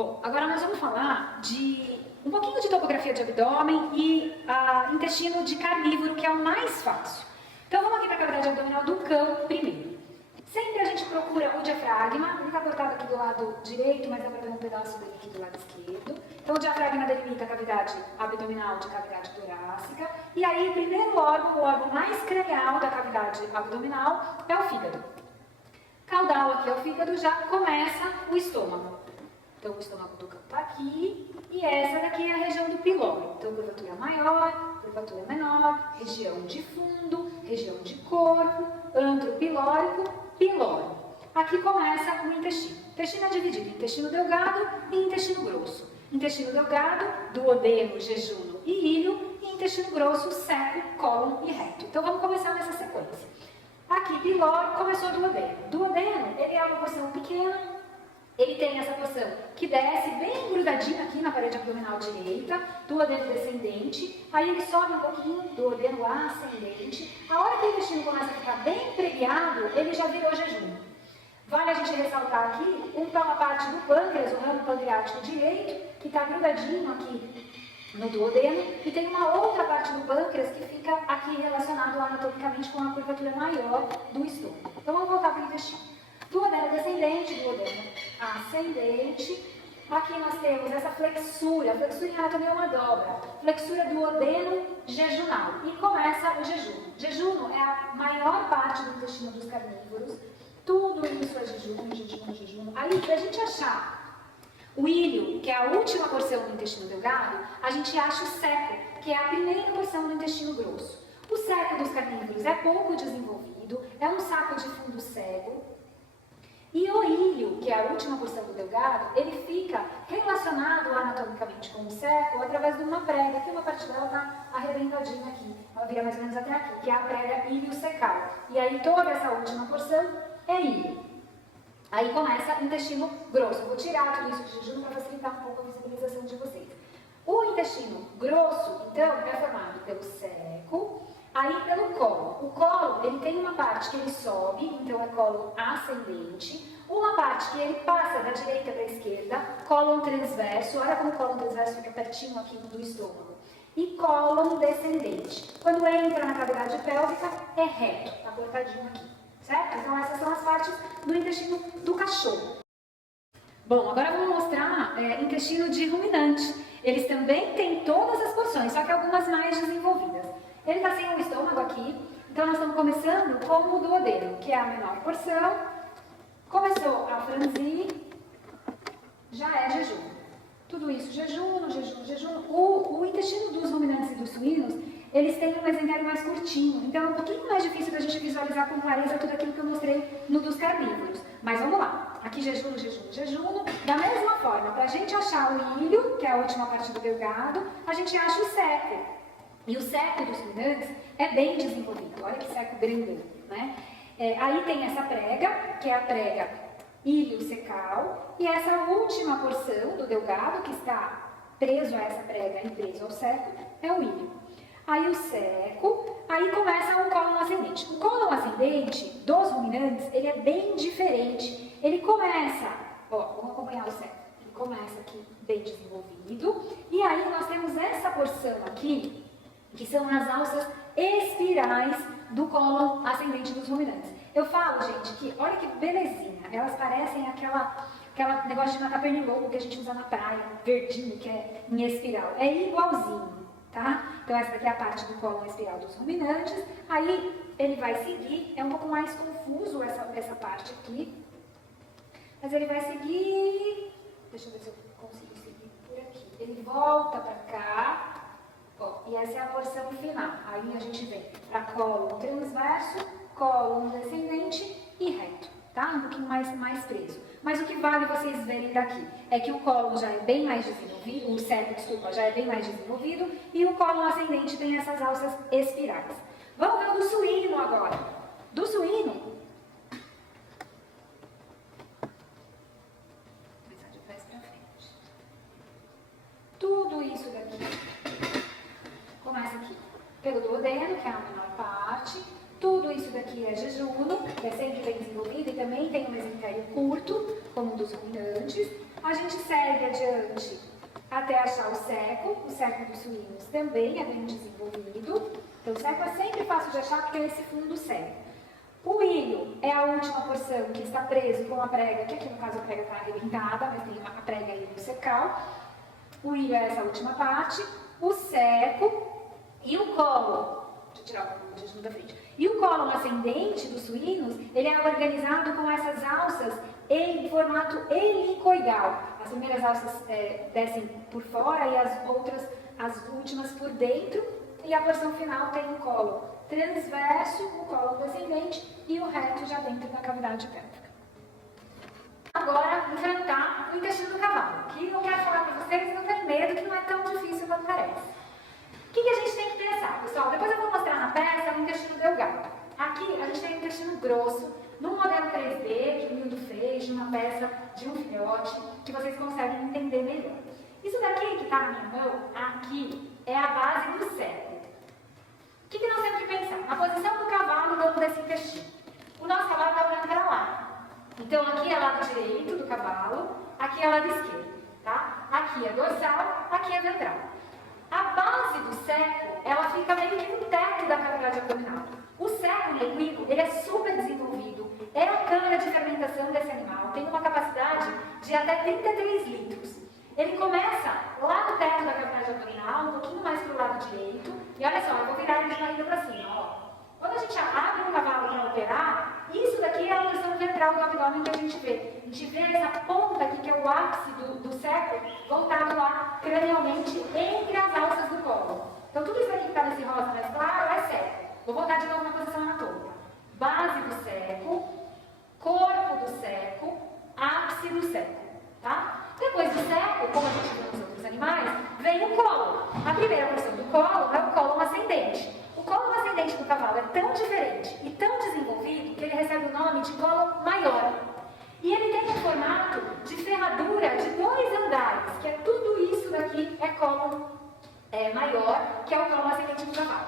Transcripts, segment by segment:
Bom, agora nós vamos falar de um pouquinho de topografia de abdômen e intestino de carnívoro, que é o mais fácil. Então vamos aqui para a cavidade abdominal do cão primeiro. Sempre a gente procura o diafragma, ele está cortado aqui do lado direito, mas dá para ver um pedaço dele aqui do lado esquerdo. Então o diafragma delimita a cavidade abdominal de cavidade torácica. E aí o primeiro órgão, o órgão mais cranial da cavidade abdominal, é o fígado. Caudal aqui é o fígado, já começa o estômago. Então o estômago do cão está aqui, e essa daqui é a região do pilório. Então curvatura maior, curvatura menor, região de fundo, região de corpo, antro pilórico, pilório. Aqui começa o intestino. O intestino é dividido em intestino delgado e intestino grosso. Intestino delgado, duodeno, jejuno e ilho, e intestino grosso, seco, cólon e reto. Então vamos começar nessa sequência. Aqui, pilório, começou duodeno. Duodeno, ele é uma porção pequena, ele tem essa porção que desce bem grudadinho aqui na parede abdominal direita, duodeno descendente, aí ele sobe um pouquinho, duodeno ascendente. A hora que o intestino começa a ficar bem preguiado, ele já virou jejum. Vale a gente ressaltar aqui uma parte do pâncreas, o ramo pancreático direito, que está grudadinho aqui no duodeno, e tem uma outra parte do pâncreas que fica aqui relacionado anatomicamente com a curvatura maior do estômago. Então vamos voltar para o intestino. Duodeno descendente, duodeno ascendente. Aqui nós temos essa flexura. A flexura em anatomia é uma dobra. Flexura duodeno jejunal. E começa o jejuno. Jejuno é a maior parte do intestino dos carnívoros. Tudo isso é jejuno, jejuno, jejuno. Aí, para a gente achar o ilho, que é a última porção do intestino delgado, a gente acha o seco, que é a primeira porção do intestino grosso. O seco dos carnívoros é pouco desenvolvido, é um saco de fundo cego. E o ilho, que é a última porção do delgado, ele fica relacionado anatomicamente com o seco através de uma prega, que uma parte dela está arrebentadinha aqui. Ela vira mais ou menos até aqui, que é a prega ilho-secal. E aí toda essa última porção é ilho. Aí começa o intestino grosso. Vou tirar tudo isso de jejum para facilitar um pouco a visualização de vocês. O intestino grosso, então, é formado pelo seco, aí pelo cólon. O cólon, ele tem uma parte que ele sobe, então é cólon ascendente. Uma parte que ele passa da direita para a esquerda, cólon transverso. Olha como o cólon transverso fica pertinho aqui do estômago. E cólon descendente. Quando entra na cavidade pélvica, é reto, está cortadinho aqui. Certo? Então essas são as partes do intestino do cachorro. Bom, agora vamos mostrar intestino de ruminante. Eles também têm todas as porções, só que algumas mais desenvolvidas. Ele está sem o estômago aqui, então nós estamos começando com o duodeno, que é a menor porção. Começou a franzir, já é jejum. Tudo isso, jejum, jejum, jejum. O intestino dos ruminantes e dos suínos, eles têm um mesentério mais curtinho, então é um pouquinho mais difícil da gente visualizar com clareza tudo aquilo que eu mostrei no dos carnívoros. Mas vamos lá. Aqui jejum, jejum, jejum. Da mesma forma, para a gente achar o ilho, que é a última parte do delgado, a gente acha o seco. E o seco dos ruminantes é bem desenvolvido. Olha que seco grandão, né? Aí tem essa prega, que é a prega ilho-secal, e essa última porção do delgado, que está preso a essa prega e preso ao seco, é o ilho. Aí o seco, aí começa o cólon ascendente. O cólon ascendente dos ruminantes, ele é bem diferente. Ele começa, vamos acompanhar o seco. Ele começa aqui bem desenvolvido. E aí nós temos essa porção aqui, que são as alças espirais do cólon ascendente dos ruminantes. Eu falo, gente, que olha que belezinha. Elas parecem aquela negócio de matar pernilongo que a gente usa na praia, verdinho, que é em espiral. É igualzinho. Tá? Então essa daqui é a parte do cólon espiral dos ruminantes. Aí ele vai seguir, é um pouco mais confuso essa parte aqui, mas ele vai seguir, deixa eu ver se eu consigo seguir por aqui. Ele volta para cá, e essa é a porção final. Aí a gente vem para cólon transverso, cólon descendente e reto, tá? Um pouquinho mais preso. Mas o que vale vocês verem daqui é que o cólon já é bem mais desenvolvido, o seco, desculpa, já é bem mais desenvolvido, e o cólon ascendente tem essas alças espirais. Vamos ver o do suíno agora. Do suíno, vou começar de trás para frente. Tudo isso daqui começa aqui pelo duodeno, que é a menor parte. Tudo isso daqui é jejuno, que é sempre bem desenvolvido e também tem um mesentério curto, como um dos ruminantes. A gente segue achar o seco dos suínos também é bem desenvolvido. Então, o seco é sempre fácil de achar porque é esse fundo seco. O ilho é a última porção que está preso com a prega, que aqui no caso a prega está arrebentada, mas tem a prega aí no secal. O ilho é essa última parte. O seco e o colo. Deixa eu tirar o jejum da frente. E o colo ascendente dos suínos, ele é organizado com essas alças em formato helicoidal. As primeiras alças descem por fora e as outras, as últimas por dentro. E a porção final tem o colo transverso, o colo descendente e o reto já dentro da cavidade pélvica. Agora, enfrentar o intestino do cavalo, que eu quero falar para vocês, não tem medo, que não é tão difícil quanto parece. O que a gente tem que pensar, pessoal? Depois eu vou mostrar na peça o intestino delgado. Aqui a gente tem o intestino grosso, num modelo 3D, que o Nildo fez, de uma peça de um filhote, que vocês conseguem entender melhor. Isso daqui que está na minha mão, aqui, é a base do seco. O que nós temos que pensar? A posição do cavalo dentro desse intestino. O nosso cavalo está olhando para lá. Então aqui é o lado direito do cavalo, aqui é o lado esquerdo. Tá? Aqui é dorsal, aqui é ventral. A base do seco, ela fica meio que no teto da cavidade abdominal. O seco leguído, ele é super desenvolvido, é a câmara de fermentação desse animal, tem uma capacidade de até 33 litros. Ele começa lá no teto da cavidade abdominal, um pouquinho mais para o lado direito, e olha só, eu vou virar ele de barriga para cima, ó. Quando a gente abre o cavalo para operar, isso daqui é a porção ventral do abdômen que a gente vê. A gente vê essa ponta aqui, que é o ápice do seco, voltado lá cranialmente entre as alças do colo. Então tudo isso aqui que está nesse rosa mais claro é seco. Vou voltar de novo na posição anatômica. Base do seco, corpo do seco, ápice do seco. Tá? Depois do seco, como a gente vê nos outros animais, vem o colo. A primeira porção do colo é o colo ascendente. O colo ascendente do cavalo é tão diferente e tão desenvolvido que ele recebe o nome de colo maior. E ele tem um formato de ferradura de 2 andares, que é tudo isso daqui é colo maior, que é o colo ascendente do cavalo.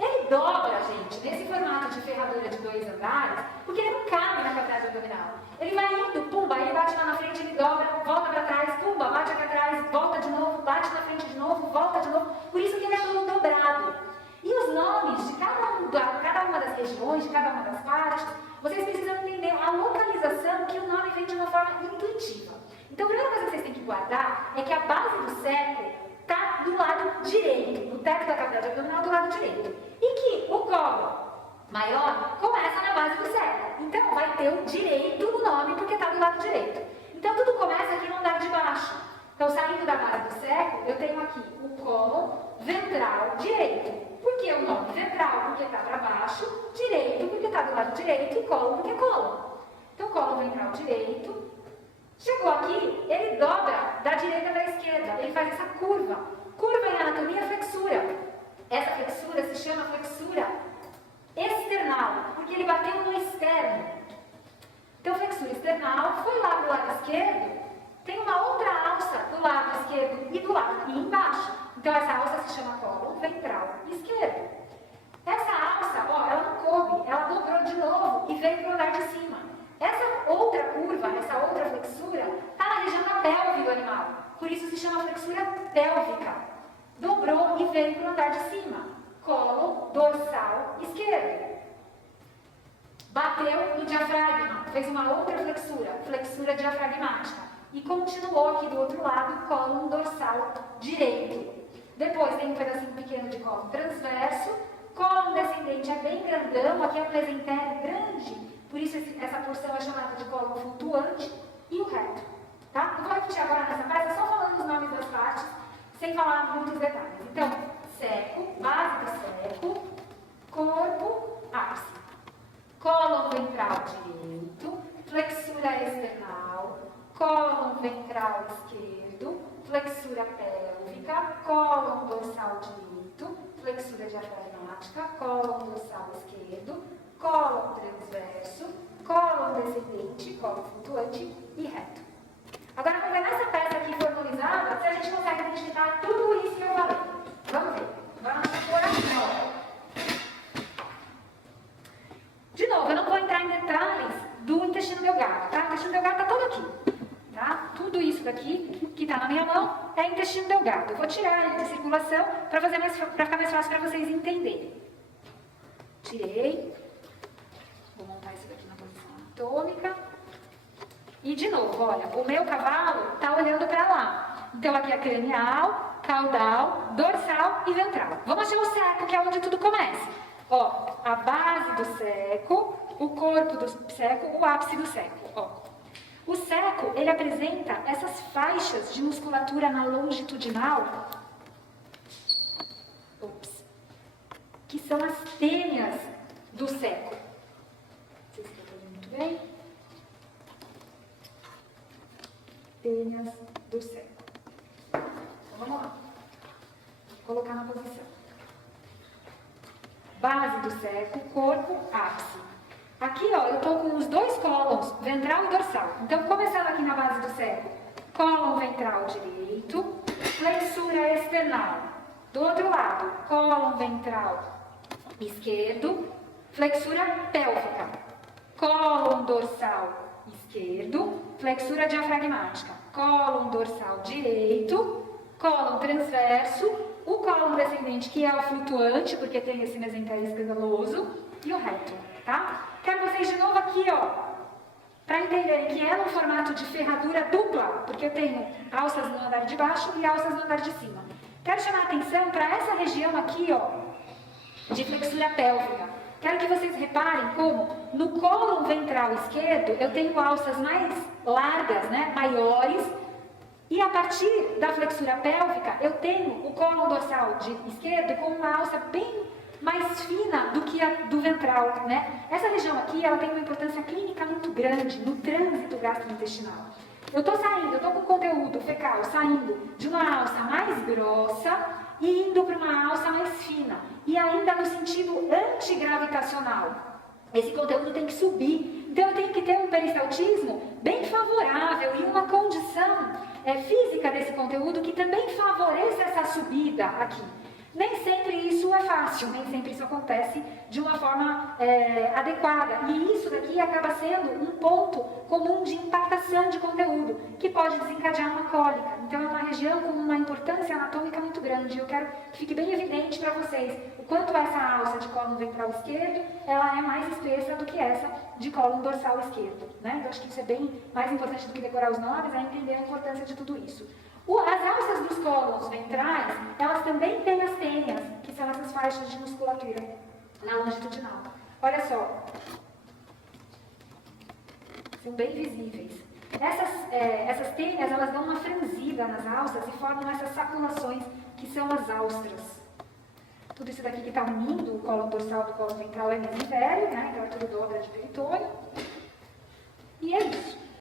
Ele dobra, gente, nesse formato de ferradura de 2 andares, porque ele não cabe na cavidade abdominal. Ele vai indo, pumba, ele bate lá na frente, ele dobra, volta para trás, pumba, bate aqui atrás, volta de novo, bate na frente de novo, volta de novo. Por isso que ele é todo dobrado. E os nomes de cada uma das regiões, de cada uma das partes, vocês precisam entender a localização que o nome vem de uma forma intuitiva. Então, a primeira coisa que vocês têm que guardar é que a base do seco está do lado direito, no teto da cavidade abdominal do lado direito. E que o colo maior começa na base do seco. Então, vai ter o direito no nome porque está do lado direito. Então, tudo começa aqui no andar de baixo. Então, saindo da base do seco, eu tenho aqui o colo ventral direito. Por que o nome ventral? Porque está para baixo, direito, porque está do lado direito, e colo, porque é colo. Então, colo ventral direito. Chegou aqui, ele dobra da direita para a esquerda, ele faz essa curva. Curva em anatomia é flexura. Essa flexura se chama flexura external, porque ele bateu no externo. Então, flexura external foi lá para o lado esquerdo, tem uma outra alça do lado esquerdo e do lado e embaixo. Então, essa alça se chama colo ventral esquerdo. Essa alça, ó, ela não coube, ela dobrou de novo e veio para o andar de cima. Essa outra curva, essa outra flexura, está na região da pelve do animal. Por isso se chama flexura pélvica. Dobrou e veio para o andar de cima. Colo dorsal esquerdo. Bateu no diafragma, fez uma outra flexura, flexura diafragmática. E continuou aqui do outro lado, colo dorsal direito. Depois tem um pedacinho pequeno de colo transverso. Colo descendente é bem grandão, aqui é um mesentério grande, por isso essa porção é chamada de colo flutuante. E o reto. Tá? Eu vou repetir agora nessa peça, só falando os nomes das partes, sem falar muitos detalhes. Então, seco, base do seco, corpo, ápice. Colo ventral direito, flexura external, colo ventral esquerdo, flexura pélvica, colo dorsal direito, flexura diafragmática, colo dorsal esquerdo, colo transverso, colo descendente, colo flutuante e reto. Agora vamos ver nessa peça aqui formalizada se a gente consegue identificar tudo isso que eu falei. Vamos ver. Vamos por aqui. De novo, eu não vou entrar em detalhes do intestino delgado, tá? O intestino delgado está todo aqui, tá? Tudo isso daqui que está na minha mão é intestino delgado. Eu vou tirar ele de circulação para ficar mais fácil para vocês entenderem. Tirei. Vou montar isso daqui na posição anatômica. E de novo, olha, o meu cavalo está olhando para lá. Então aqui é cranial, caudal, dorsal e ventral. Vamos achar o seco, que é onde tudo começa. Ó, a base do seco, o corpo do seco, o ápice do seco. Ó. O seco, ele apresenta essas faixas de musculatura na longitudinal, que são as tênias do seco. Vocês estão vendo muito bem? Tênias do seco. Então vamos lá. Vou colocar na posição. Base do seco, corpo, ápice. Aqui, ó, eu estou com os dois cólons, ventral e dorsal. Então, começando aqui na base do seco, cólon ventral direito, flexura external. Do outro lado, cólon ventral esquerdo, flexura pélvica. Cólon dorsal esquerdo, flexura diafragmática. Cólon dorsal direito, cólon transverso, o cólon descendente, que é o flutuante, porque tem esse mesentério escandaloso, e o reto, tá? Quero vocês de novo aqui, ó, para entenderem que é um formato de ferradura dupla, porque eu tenho alças no andar de baixo e alças no andar de cima. Quero chamar a atenção para essa região aqui, ó, de flexura pélvica. Quero que vocês reparem como no cólon ventral esquerdo eu tenho alças mais largas, né, maiores, e a partir da flexura pélvica eu tenho o cólon dorsal esquerdo com uma alça bem mais fina do que a do ventral, né? Essa região aqui, ela tem uma importância clínica muito grande no trânsito gastrointestinal. Eu estou com conteúdo fecal saindo de uma alça mais grossa e indo para uma alça mais fina. E ainda no sentido antigravitacional. Esse conteúdo tem que subir. Então eu tenho que ter um peristaltismo bem favorável e uma condição física desse conteúdo que também favoreça essa subida aqui. Nem sempre isso é fácil, nem sempre isso acontece de uma forma adequada. E isso daqui acaba sendo um ponto comum de impactação de conteúdo, que pode desencadear uma cólica. Então é uma região com uma importância anatômica muito grande. Eu quero que fique bem evidente para vocês o quanto essa alça de cólon ventral esquerdo, ela é mais espessa do que essa de cólon dorsal esquerdo, né? Eu acho que isso é bem mais importante do que decorar os nomes, é entender a importância de tudo isso. As alças dos cólons ventrais, elas também têm as tênias, que são essas faixas de musculatura na longitudinal. Olha só. São bem visíveis. Essas tênias, elas dão uma franzida nas alças e formam essas saculações, que são as áustras. Tudo isso daqui que está unindo o cólon dorsal do cólon ventral é mesentério, né? Então é tudo dobra de peritônio. E é isso.